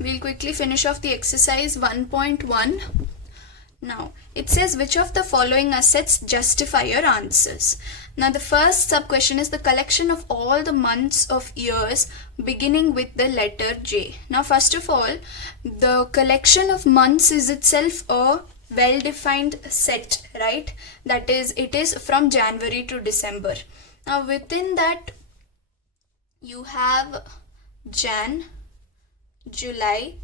we'll quickly finish off the exercise 1.1. Now, it says which of the following assets justify your answers. Now, the first sub-question is the collection of all the months of years beginning with the letter J. Now, first of all, the collection of months is itself a well-defined set, right? That is, it is from January to December. Now, within that, you have Jan, July,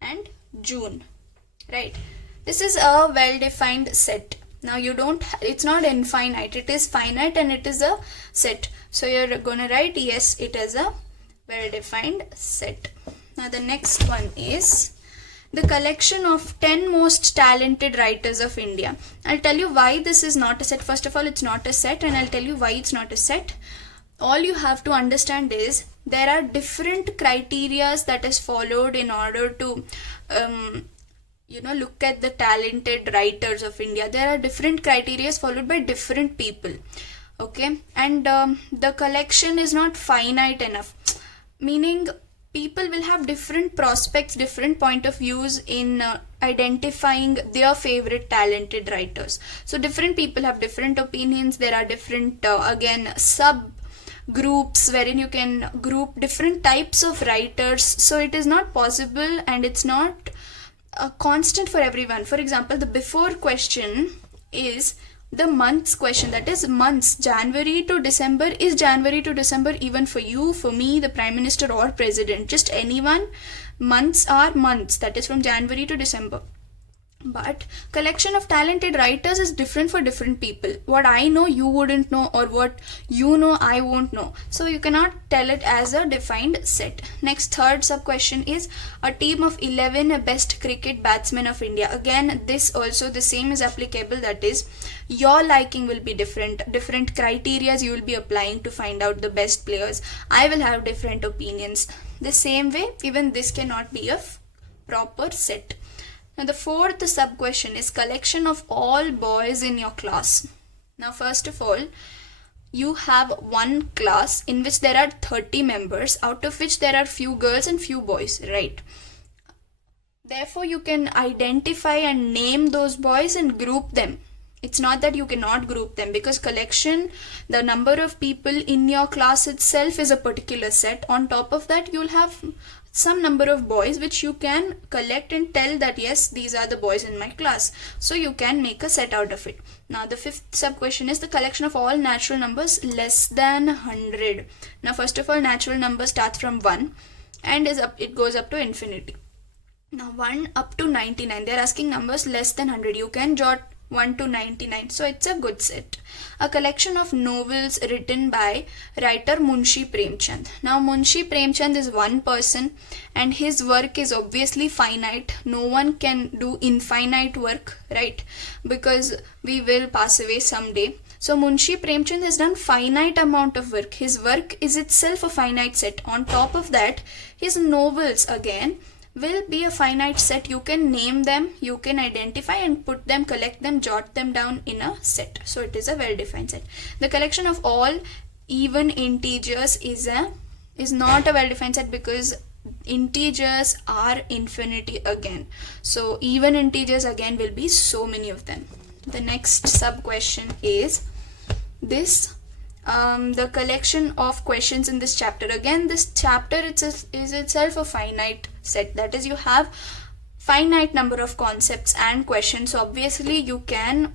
and June, right? This is a well-defined set. Now it's not infinite, it is finite and it is a set. So you're gonna write yes, it is a well-defined set. Now the next one is the collection of 10 most talented writers of India. I'll tell you why this is not a set. First of all, it's not a set, and I'll tell you why it's not a set. All you have to understand is there are different criterias that is followed in order to look at the talented writers of India. There are different criteria followed by different people, okay? And the collection is not finite enough, meaning people will have different prospects, different point of views in identifying their favorite talented writers. So different people have different opinions. There are different again sub groups wherein you can group different types of writers. So it is not possible and it's not a constant for everyone. For example, the before question is the months question, that is months. January to December, is January to December even for you, for me, the Prime Minister or President, just anyone? Months are months, that is from January to December. But collection of talented writers is different for different people. What I know you wouldn't know, or what you know I won't know. So you cannot tell it as a defined set. Next, third sub question is a team of 11 best cricket batsmen of India. Again, this also the same is applicable, that is your liking will be different. Different criteria you will be applying to find out the best players. I will have different opinions. The same way, even this cannot be a proper set. Now the fourth sub question is collection of all boys in your class. Now first of all, you have one class in which there are 30 members, out of which there are few girls and few boys, right? Therefore you can identify and name those boys and group them. It's not that you cannot group them, because collection, the number of people in your class itself is a particular set. On top of that, you'll have some number of boys which you can collect and tell that yes, these are the boys in my class. So you can make a set out of it. Now the fifth sub question is the collection of all natural numbers less than 100. Now first of all, natural number starts from 1 and it goes up to infinity. Now 1 up to 99, they are asking numbers less than 100. You can jot 1 to 99, so it's a good set. A collection of novels written by writer Munshi Premchand. Now Munshi Premchand is one person and his work is obviously finite. No one can do infinite work, right? Because we will pass away someday. So Munshi Premchand has done finite amount of work. His work is itself a finite set. On top of that, his novels again will be a finite set. You can name them, you can identify and put them, collect them, jot them down in a set. So it is a well-defined set. The collection of all even integers is not a well-defined set, because integers are infinity again. So even integers again will be so many of them. The next sub question is this. The collection of questions in this chapter. Again, this chapter is itself a finite set. That is, you have finite number of concepts and questions. So obviously you can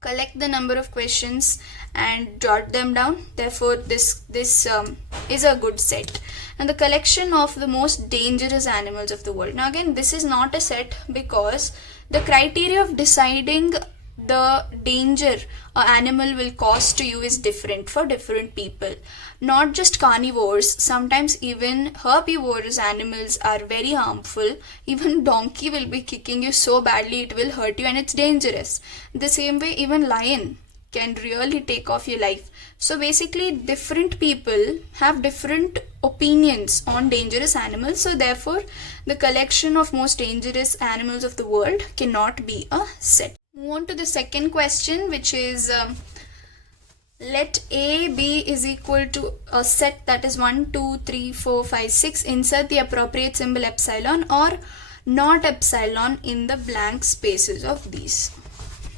collect the number of questions and jot them down. Therefore this is a good set. And the collection of the most dangerous animals of the world. Now again, this is not a set, because the criteria of deciding the danger an animal will cause to you is different for different people. Not just carnivores, sometimes even herbivorous animals are very harmful. Even donkey will be kicking you so badly it will hurt you and it's dangerous. The same way, even lion can really take off your life. So basically, different people have different opinions on dangerous animals. So therefore, the collection of most dangerous animals of the world cannot be a set. Move on to the second question, which is Let A B is equal to a set that is 1, 2, 3, 4, 5, 6. Insert the appropriate symbol epsilon or not epsilon in the blank spaces of these.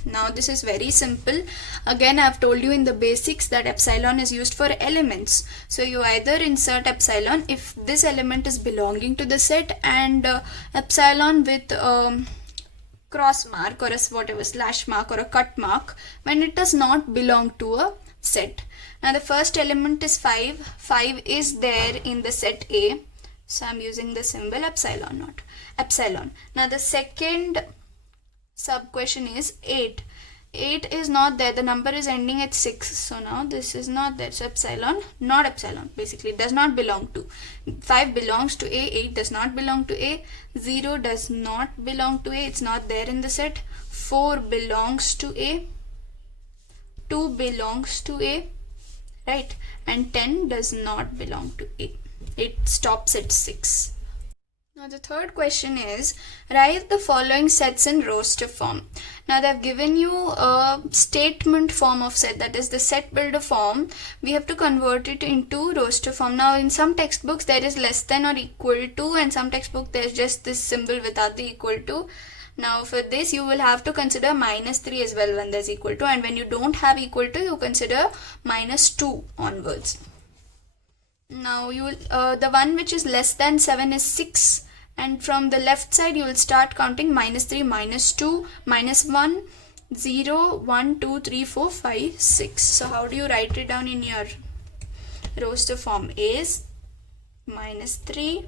Now this is very simple. Again, I have told you in the basics that epsilon is used for elements. So you either insert epsilon if this element is belonging to the set, and epsilon with cross mark or a whatever slash mark or a cut mark when it does not belong to a set. Now the first element is 5. 5 is there in the set A. So I'm using the symbol epsilon, not epsilon. Now the second sub question is 8. 8 is not there, the number is ending at 6, so now this is not there, so epsilon, not epsilon, basically does not belong to. 5 belongs to A, 8 does not belong to A, 0 does not belong to A, it's not there in the set, 4 belongs to A, 2 belongs to A, right, and 10 does not belong to A. It stops at 6. Now the third question is, write the following sets in roster form. Now they have given you a statement form of set, that is the set builder form. We have to convert it into roster form. Now in some textbooks there is less than or equal to, and some textbook there is just this symbol without the equal to. Now for this you will have to consider -3 as well when there is equal to, and when you don't have equal to you consider -2 onwards. Now you will, the one which is less than 7 is 6, and from the left side you will start counting -3, -2, -1, 0, 1, 2, 3, 4, 5, 6. So how do you write it down in your roster form? Is -3,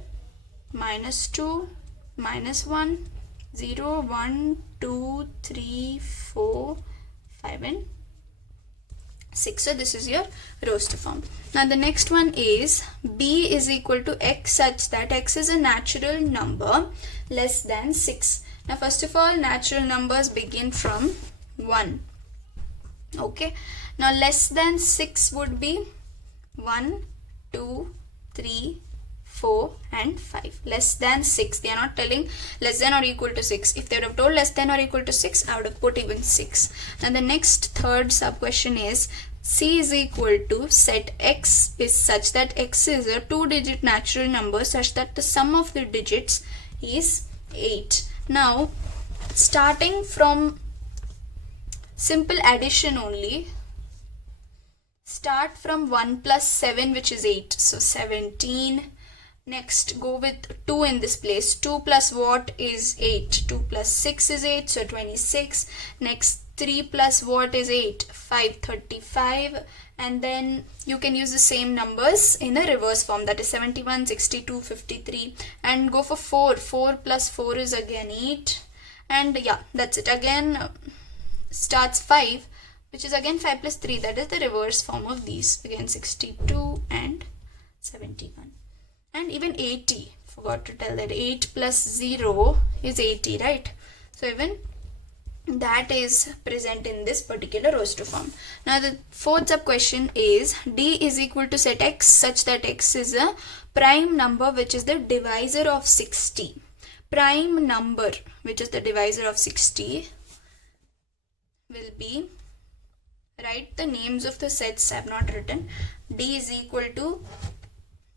-2, -1, 0, 1, 2, 3, 4, 5 and 6. So this is your roster form. Now the next one is B is equal to X such that X is a natural number less than 6. Now first of all, natural numbers begin from 1. Okay. Now less than 6 would be 1, 2, 3, 4 and 5. Less than 6. They are not telling less than or equal to 6. If they would have told less than or equal to 6, I would have put even 6. Now the next third sub question is C is equal to set X is such that X is a 2-digit natural number such that the sum of the digits is 8. Now starting from simple addition only, start from 1 plus 7 which is 8, so 17. Next go with 2 in this place. 2 plus what is 8? 2 plus 6 is 8, so 26. Next 3 plus what is 8? 5, 35. And then you can use the same numbers in a reverse form, that is 71, 62, 53. And go for 4. 4 plus 4 is again 8. And yeah, that's it. Again starts 5, which is again 5 plus 3. That is the reverse form of these. Again 62 and 71. And even 80. Forgot to tell that 8 plus 0 is 80, right? So even that is present in this particular roster form. Now the fourth sub question is D is equal to set X such that X is a prime number which is the divisor of 60. Prime number which is the divisor of 60 will be, write the names of the sets I have not written. D is equal to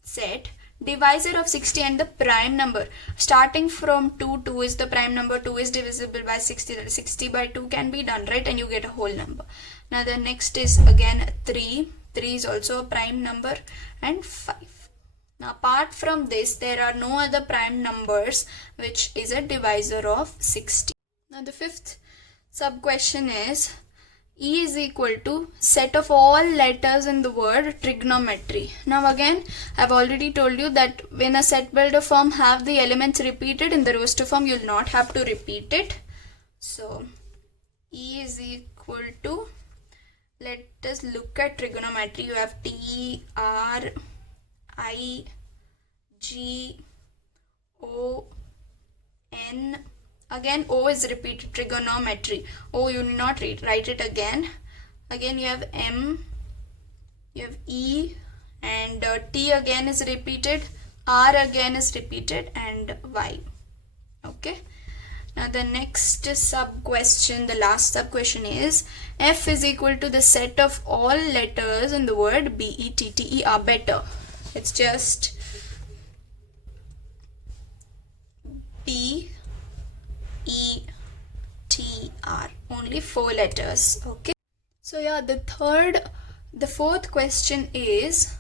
set divisor of 60 and the prime number. Starting from 2, 2 is the prime number, 2 is divisible by 60, that is 60 by 2 can be done, right? And you get a whole number. Now the next is again 3. 3 is also a prime number, and 5. Now apart from this, there are no other prime numbers which is a divisor of 60. Now the fifth sub question is E is equal to set of all letters in the word trigonometry. Now again, I have already told you that when a set builder form have the elements repeated, in the roster form you will not have to repeat it. So E is equal to, let us look at trigonometry. You have T, R, I, G, O, N. Again O is repeated, trigonometry. O you will not write it again. Again you have M, you have E, and T again is repeated, R again is repeated, and Y. Okay. Now the next sub question, the last sub question is f is equal to the set of all letters in the word B-E-T-T-E-R, better. It's just B-E-T-R, only 4 letters. Okay, so yeah, the fourth question is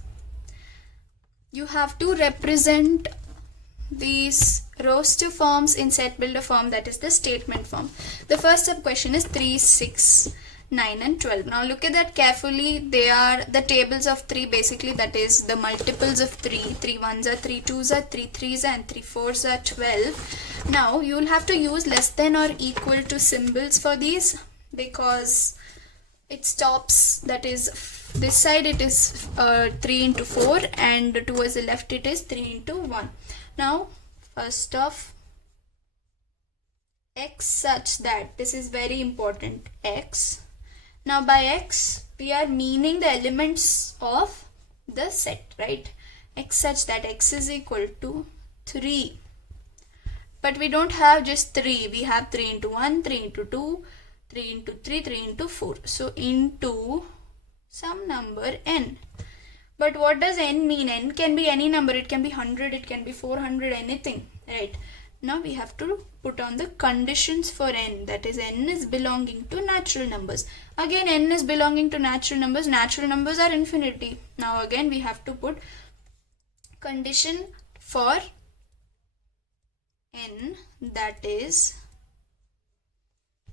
you have to represent these roster forms in set builder form, that is the statement form. The first sub question is 3, 6, 9 and 12. Now look at that carefully. They are the tables of 3 basically, that is the multiples of 3. 3 1s are 3 2s are 3 3s and 3 4s are 12. Now you will have to use less than or equal to symbols for these because it stops, that is this side it is 3 into 4 and towards the left it is 3 into 1. Now first off, x such that, this is very important, x. Now by x we are meaning the elements of the set, right? X such that x is equal to 3. But we don't have just 3, we have 3 into 1, 3 into 2, 3 into 3, 3 into 4. So into some number n. But what does n mean? N can be any number. It can be 100, it can be 400, anything, right? Now we have to put on the conditions for n. That is, n is belonging to natural numbers. Again, n is belonging to natural numbers. Natural numbers are infinity. Now again we have to put condition for n, that is,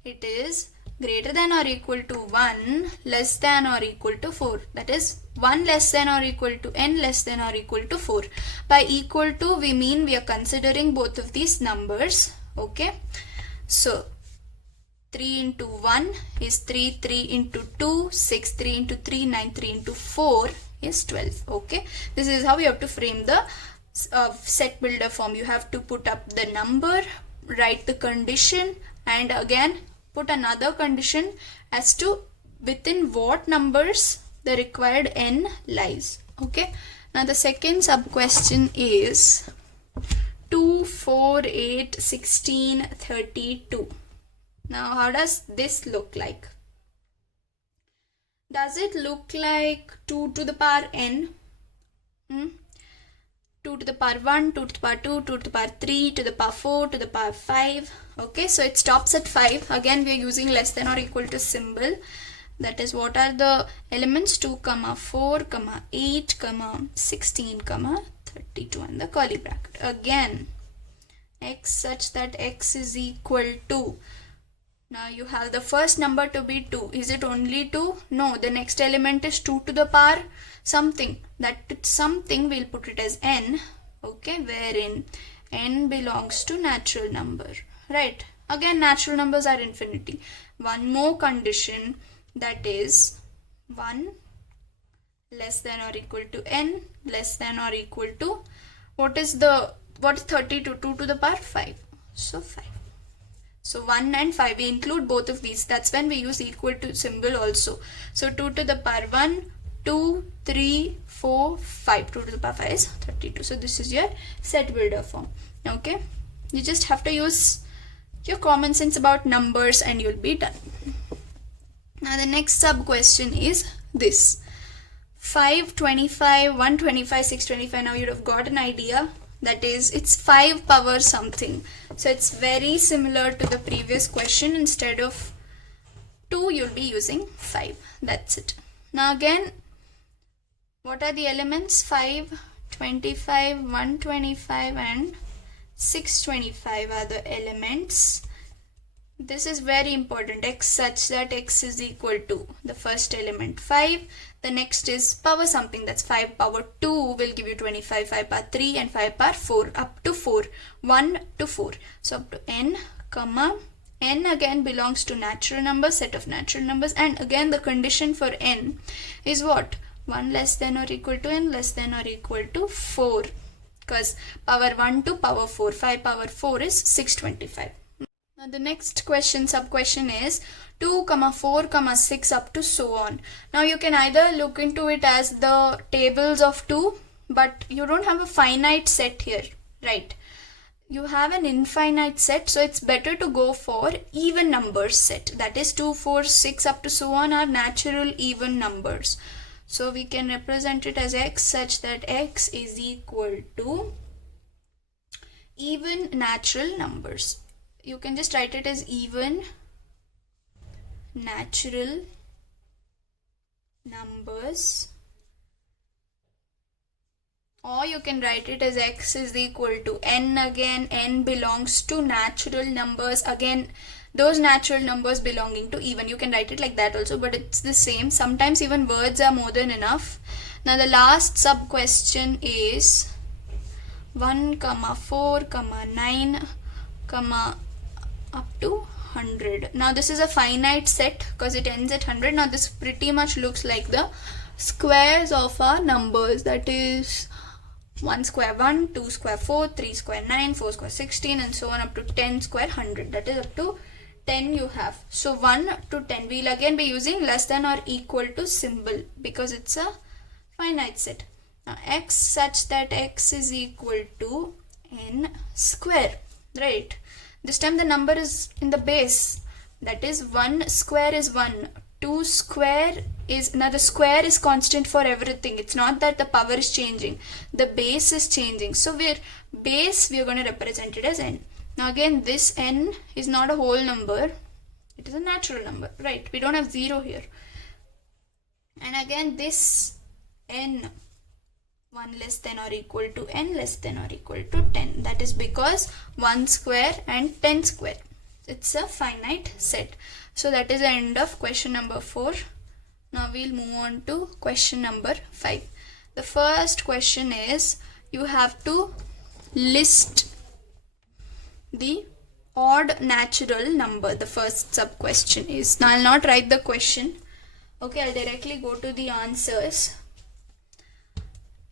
it is greater than or equal to 1, less than or equal to 4. That is 1 less than or equal to n, less than or equal to 4. By equal to we mean we are considering both of these numbers. Okay, so 3 into 1 is 3, 3 into 2, 6, 3 into 3, 9, 3 into 4 is 12. Okay, this is how you have to frame the set builder form. You have to put up the number, write the condition, and again put another condition as to within what numbers the required n lies. Okay, now the second sub question is 2, 4, 8, 16, 32. Now how does this look like? Does it look like 2 to the power n? 2 to the power 1, 2 to the power 2, 2 to the power 3, to the power 4, to the power 5. Okay, so it stops at 5. Again we are using less than or equal to symbol. That is, what are the elements? 2, 4, 8, 16, 32 and the curly bracket. Again, x such that x is equal to, now you have the first number to be 2. Is it only 2? No, the next element is 2 to the power something. That something we'll put it as n. Okay, wherein n belongs to natural number, right? Again, natural numbers are infinity. One more condition, that is 1 less than or equal to n, less than or equal to, what is 32? 2 to the power 5. So 5. So 1 and 5, we include both of these. That's when we use equal to symbol also. So 2 to the power 1, 2, 3, 4, 5. 2 to the power 5 is 32. So this is your set builder form. Okay, you just have to use your common sense about numbers and you'll be done. Now the next sub question is this: 5, 25, 125, 625. Now you'd have got an idea. That is, it's 5 power something. So it's very similar to the previous question. Instead of 2, you'll be using 5. That's it. Now again, what are the elements? 5, 25, 125 and 625 are the elements. This is very important. X such that x is equal to the first element 5. The next is power something, that's 5 power 2 will give you 25, 5 power 3 and 5 power 4 up to 4, 1 to 4. So up to n, comma, n again belongs to natural numbers, set of natural numbers, and again the condition for n is what? 1 less than or equal to n less than or equal to 4, because power 1 to power 4, 5 power 4 is 625. Now the next question, sub question is 2, 4, 6 up to so on. Now you can either look into it as the tables of 2, but you don't have a finite set here, right? you have an infinite set, so it's better to go for even numbers set. That is 2, 4, 6 up to so on are natural even numbers. So we can represent it as x such that x is equal to even natural numbers. You can just write it as even natural numbers, or you can write it as x is equal to n. Again, n belongs to natural numbers. Again, those natural numbers belonging to even. You can write it like that also, but it's the same. Sometimes even words are more than enough. Now the last sub question is 1, 4, 9, up to 100. Now this is a finite set because it ends at 100. Now this pretty much looks like the squares of our numbers. That is 1 square 1, 2 square 4, 3 square 9, 4 square 16, and so on up to 10 square 100. That is up to 10 you have. So 1 to 10. We'll again be using less than or equal to symbol because it's a finite set. Now x such that x is equal to n square, right? This time the number is in the base. That is 1 square is 1. 2 square is, now the square is constant for everything. It's not that the power is changing. The base is changing. So we are going to represent it as n. Now again, this n is not a whole number. It is a natural number, right? We don't have 0 here. And again, this n, 1 less than or equal to n less than or equal to 10. That is because 1 square and 10 square. It's a finite set. So that is the end of question number 4. Now we'll move on to question number 5. The first question is, you have to list the odd natural number. The first sub question is, now I'll not write the question. Okay, I'll directly go to the answers.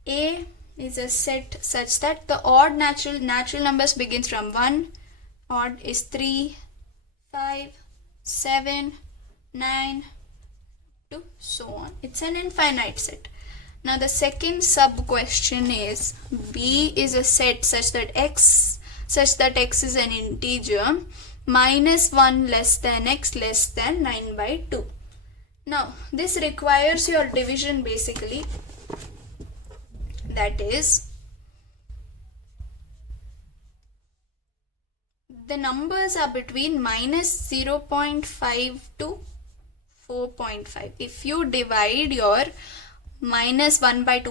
A is a set such that the odd natural numbers begins from 1, odd is 3, 5, 7, 9 to so on. It's an infinite set. Now the second sub question is, B is a set such that x is an integer minus 1 less than x less than 9 by 2. Now this requires your division basically. That is, the numbers are between minus 0.5 to 4.5. If you divide your minus 1 by 2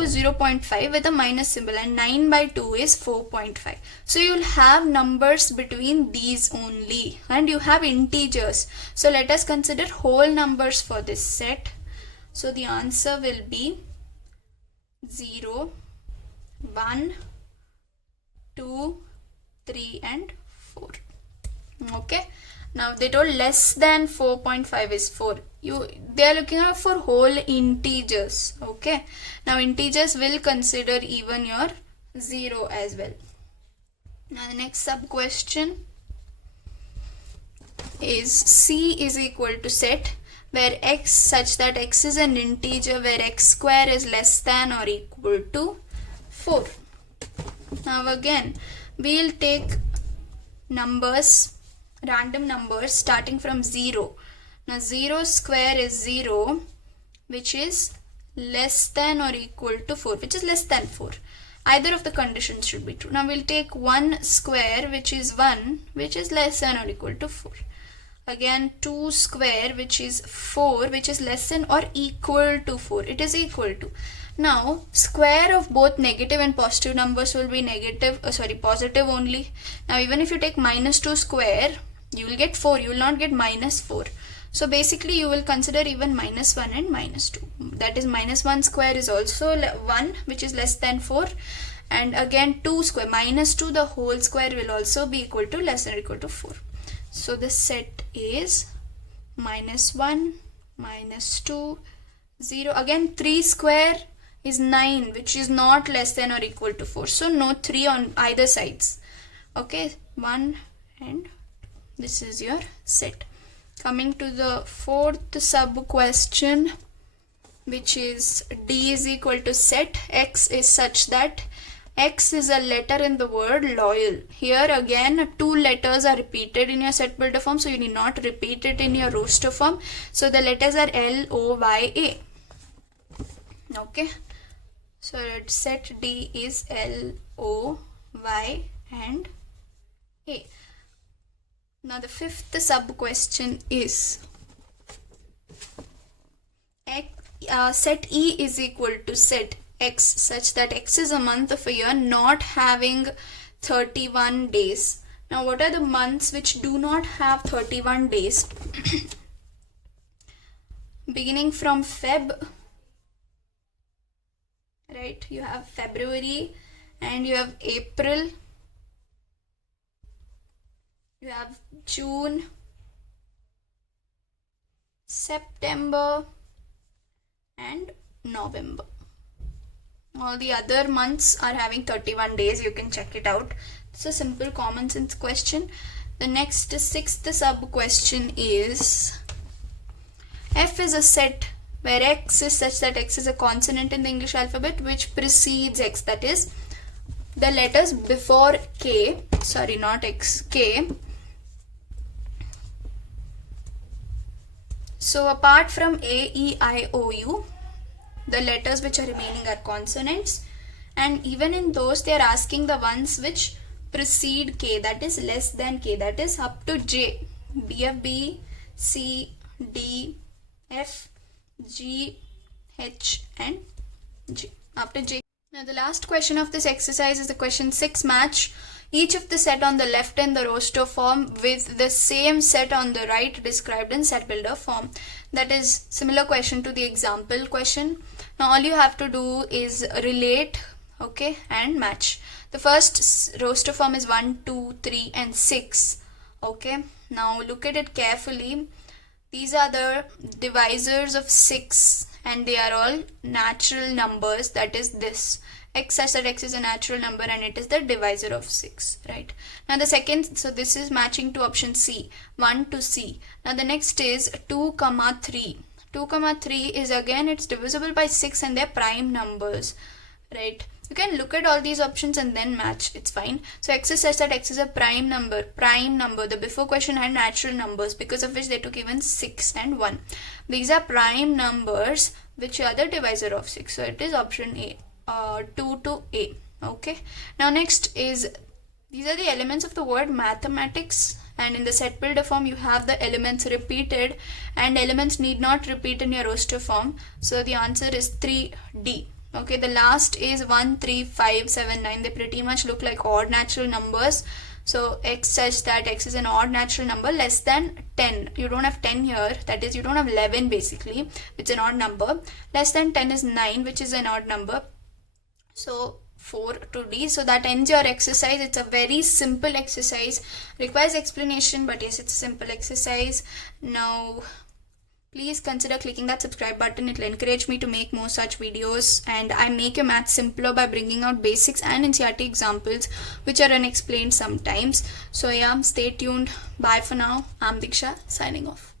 is 0.5 with a minus symbol, and 9 by 2 is 4.5. So you'll have numbers between these only, and you have integers. So let us consider whole numbers for this set. So the answer will be 0, 1, 2, 3 and 4. Okay, now they told less than 4.5 is 4. They are looking out for whole integers. Okay, now integers will consider even your 0 as well. Now the next sub question is, C is equal to set where x such that x is an integer where x square is less than or equal to 4. Now again, we'll take numbers, random numbers starting from 0. Now 0 square is 0, which is less than or equal to 4, which is less than 4. Either of the conditions should be true. Now we'll take 1 square, which is 1, which is less than or equal to 4. Again 2 square, which is 4, which is less than or equal to 4. It is equal to. Now square of both negative and positive numbers will be positive only. Now even if you take minus 2 square, you will get 4. You will not get minus 4. So basically you will consider even minus 1 and minus 2. That is minus 1 square is also 1, which is less than 4. And again 2 square, minus 2 the whole square will also be equal to less than or equal to 4. So the set is minus 1, minus 2, 0. Again 3 square is 9, which is not less than or equal to 4. So no 3 on either sides. Okay, 1 and 2. This is your set. Coming to the fourth sub question, which is D is equal to set x is such that X is a letter in the word loyal. Here again 2 letters are repeated in your set builder form, so you need not repeat it in your roster form. So the letters are L, O, Y, A. Okay, so set D is L, O, Y and A. Now the fifth sub question is set E is equal to set X such that X is a month of a year not having 31 days. Now what are the months which do not have 31 days? Beginning from Feb, right? You have February and you have April, you have June, September and November. All the other months are having 31 days. You can check it out. It's a simple common sense question. The next sixth sub question is F is a set where X is such that X is a consonant in the English alphabet which precedes X, that is the letters before K, sorry not X, K. So apart from A, E, I, O, U, the letters which are remaining are consonants, and even in those they are asking the ones which precede K, that is less than K, that is up to J. B, F, B, C, D, F, G, H and J, up to J. Now the last question of this exercise is the question 6. Match each of the set on the left in the roster form with the same set on the right described in set builder form. That is similar question to the example question. Now all you have to do is relate, okay, and match. The first roster form is 1, 2, 3 and 6. Okay, now look at it carefully. These are the divisors of 6 and they are all natural numbers, that is this. X such that X is a natural number and it is the divisor of 6, right? Now the second, so this is matching to option C, 1 to C. Now the next is 2, 3. 2, 3 is again it's divisible by 6 and they're prime numbers, right? You can look at all these options and then match, it's fine. So X is such that X is a prime number. The before question had natural numbers because of which they took even 6 and 1. These are prime numbers which are the divisor of 6. So it is option A. 2 to A. Okay, now next is these are the elements of the word mathematics, and in the set builder form you have the elements repeated and elements need not repeat in your roster form, so the answer is 3D. Okay, the last is 1, 3, 5, 7, 9. They pretty much look like odd natural numbers, so X such that X is an odd natural number less than 10. You don't have 10 here, that is you don't have 11 basically, it's an odd number. Less than 10 is 9, which is an odd number. So 4 to D. So that ends your exercise. It's a very simple exercise, requires explanation, but yes, it's a simple exercise. Now please consider clicking that subscribe button. It will encourage me to make more such videos, and I make your math simpler by bringing out basics and NCERT examples which are unexplained sometimes. So yeah, stay tuned. Bye for now. I'm Diksha signing off.